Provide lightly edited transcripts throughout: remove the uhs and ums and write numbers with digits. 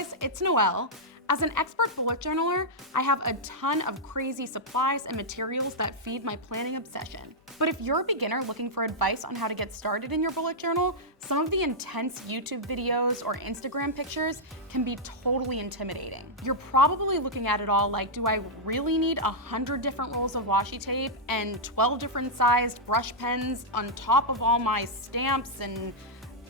guys, it's Noelle. As an expert bullet journaler, I have a ton of crazy supplies and materials that feed my planning obsession. But if you're a beginner looking for advice on how to get started in your bullet journal, some of the intense YouTube videos or Instagram pictures can be totally intimidating. You're probably looking at it all like, do I really need 100 different rolls of washi tape and 12 different sized brush pens on top of all my stamps and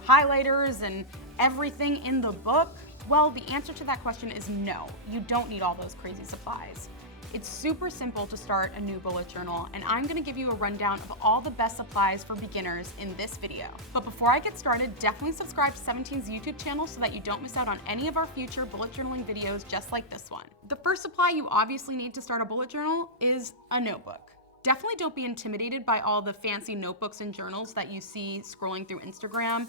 highlighters and everything in the book? Well, the answer to that question is no, you don't need all those crazy supplies. It's super simple to start a new bullet journal, and I'm gonna give you a rundown of all the best supplies for beginners in this video. But before I get started, definitely subscribe to 17's YouTube channel so that you don't miss out on any of our future bullet journaling videos just like this one. The first supply you obviously need to start a bullet journal is a notebook. Definitely don't be intimidated by all the fancy notebooks and journals that you see scrolling through Instagram.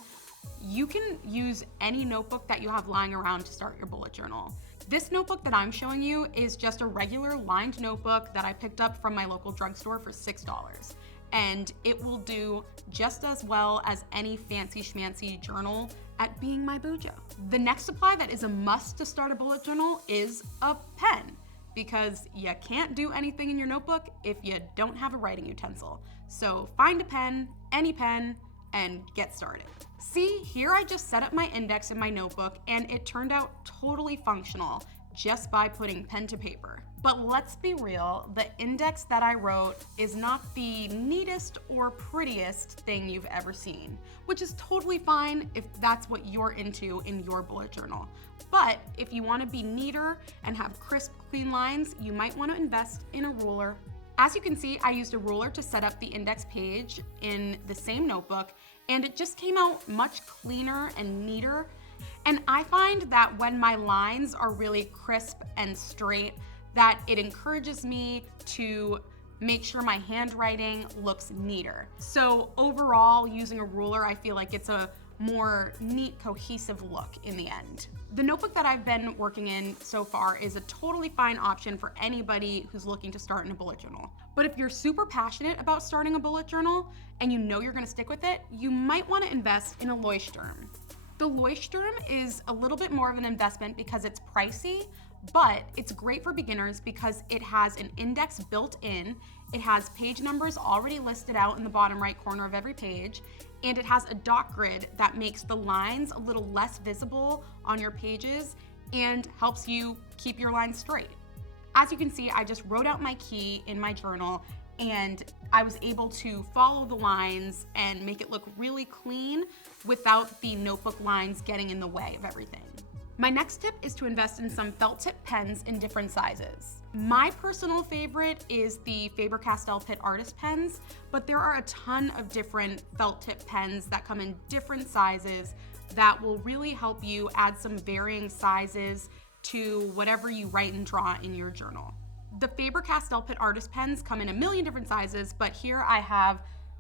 You can use any notebook that you have lying around to start your bullet journal. This notebook that I'm showing you is just a regular lined notebook that I picked up from my local drugstore for $6. And it will do just as well as any fancy schmancy journal at being my bujo. The next supply that is a must to start a bullet journal is a pen, because you can't do anything in your notebook if you don't have a writing utensil. So find a pen, any pen, and get started. See, here I just set up my index in my notebook and it turned out totally functional just by putting pen to paper. But let's be real, the index that I wrote is not the neatest or prettiest thing you've ever seen, which is totally fine if that's what you're into in your bullet journal. But if you want to be neater and have crisp, clean lines, you might want to invest in a ruler. As you can see, I used a ruler to set up the index page in the same notebook, and it just came out much cleaner and neater. And I find that when my lines are really crisp and straight, that it encourages me to make sure my handwriting looks neater. So overall, using a ruler, I feel like it's a more neat, cohesive look in the end. The notebook that I've been working in so far is a totally fine option for anybody who's looking to start in a bullet journal. But if you're super passionate about starting a bullet journal and you know you're gonna stick with it, you might wanna invest in a Leuchtturm. The Leuchtturm is a little bit more of an investment because it's pricey, but it's great for beginners because it has an index built in, it has page numbers already listed out in the bottom right corner of every page, and it has a dot grid that makes the lines a little less visible on your pages and helps you keep your lines straight. As you can see, I just wrote out my key in my journal and I was able to follow the lines and make it look really clean without the notebook lines getting in the way of everything. My next tip is to invest in some felt tip pens in different sizes. My personal favorite is the Faber-Castell Pitt Artist pens, but there are a ton of different felt tip pens that come in different sizes that will really help you add some varying sizes to whatever you write and draw in your journal. The Faber-Castell Pitt Artist pens come in a million different sizes, but here I have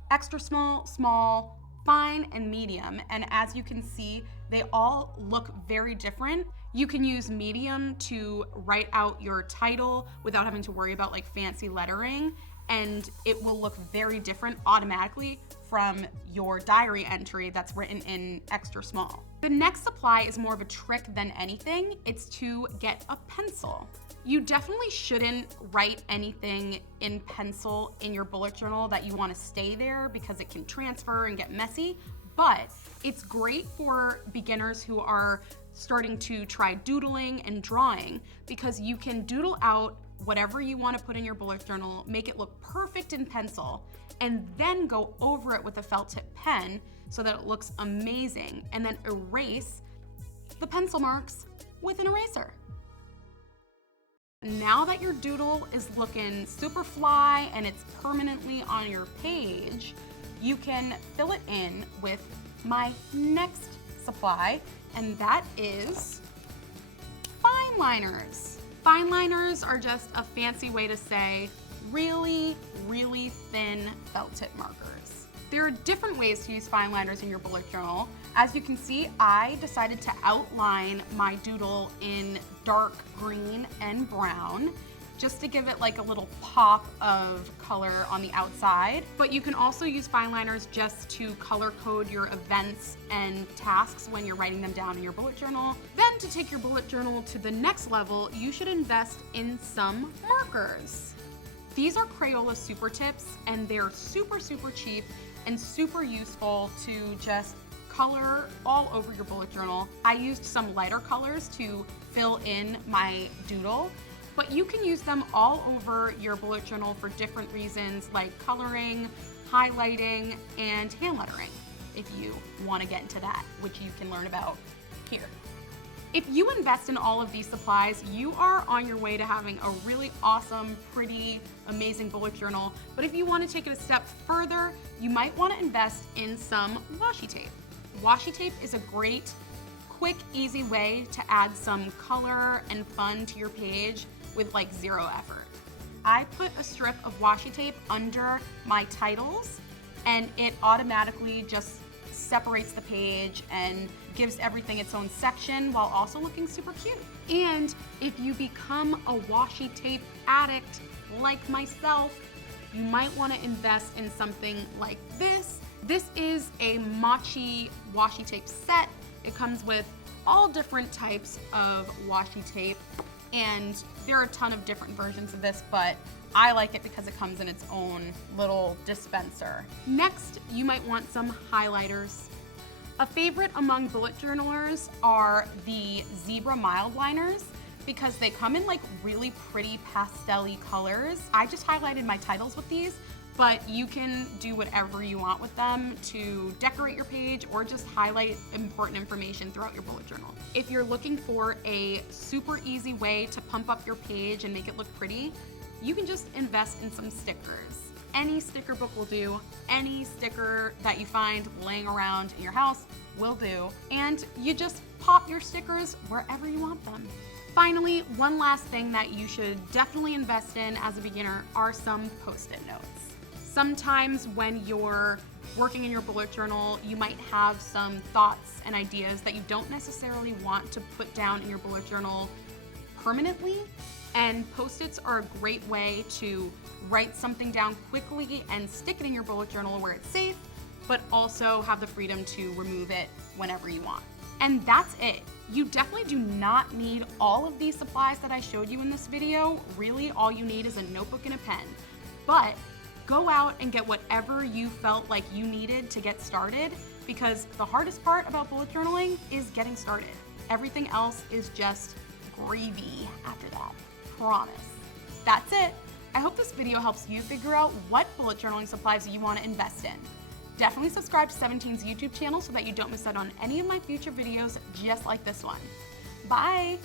extra small, small, fine, and medium, and as you can see, they all look very different. You can use medium to write out your title without having to worry about like fancy lettering, and it will look very different automatically from your diary entry that's written in extra small. The next supply is more of a trick than anything. It's to get a pencil. You definitely shouldn't write anything in pencil in your bullet journal that you want to stay there because it can transfer and get messy, but it's great for beginners who are starting to try doodling and drawing because you can doodle out whatever you want to put in your bullet journal, make it look perfect in pencil, and then go over it with a felt tip pen so that it looks amazing, and then erase the pencil marks with an eraser. Now that your doodle is looking super fly and it's permanently on your page, you can fill it in with my next supply, and that is fine liners. Fine liners are just a fancy way to say really, really thin felt tip markers. There are different ways to use fine liners in your bullet journal. As you can see, I decided to outline my doodle in dark green and brown just to give it like a little pop of color on the outside. But you can also use fine liners just to color code your events and tasks when you're writing them down in your bullet journal. Then to take your bullet journal to the next level, you should invest in some markers. These are Crayola Super Tips, and they're super cheap and super useful to just color all over your bullet journal. I used some lighter colors to fill in my doodle, but you can use them all over your bullet journal for different reasons like coloring, highlighting, and hand lettering, if you want to get into that, which you can learn about here. If you invest in all of these supplies, you are on your way to having a really awesome, pretty, amazing bullet journal. But if you want to take it a step further, you might want to invest in some washi tape. Washi tape is a great, quick, easy way to add some color and fun to your page with like zero effort. I put a strip of washi tape under my titles, and it automatically just separates the page and gives everything its own section while also looking super cute. And if you become a washi tape addict like myself, you might want to invest in something like this. This is a Mochi washi tape set. It comes with all different types of washi tape, and there are a ton of different versions of this, but I like it because it comes in its own little dispenser. Next, you might want some highlighters. A favorite among bullet journalers are the Zebra mild liners because they come in like really pretty pastel-y colors. I just highlighted my titles with these, but you can do whatever you want with them to decorate your page or just highlight important information throughout your bullet journal. If you're looking for a super easy way to pump up your page and make it look pretty, you can just invest in some stickers. Any sticker book will do. Any sticker that you find laying around in your house will do. And you just pop your stickers wherever you want them. Finally, one last thing that you should definitely invest in as a beginner are some Post-it notes. Sometimes when you're working in your bullet journal, you might have some thoughts and ideas that you don't necessarily want to put down in your bullet journal permanently, and Post-its are a great way to write something down quickly and stick it in your bullet journal where it's safe, but also have the freedom to remove it whenever you want. And that's it. You definitely do not need all of these supplies that I showed you in this video. Really, all you need is a notebook and a pen. But go out and get whatever you felt like you needed to get started, because the hardest part about bullet journaling is getting started. Everything else is just gravy after that. Promise. That's it. I hope this video helps you figure out what bullet journaling supplies you want to invest in. Definitely subscribe to 17's YouTube channel so that you don't miss out on any of my future videos just like this one. Bye!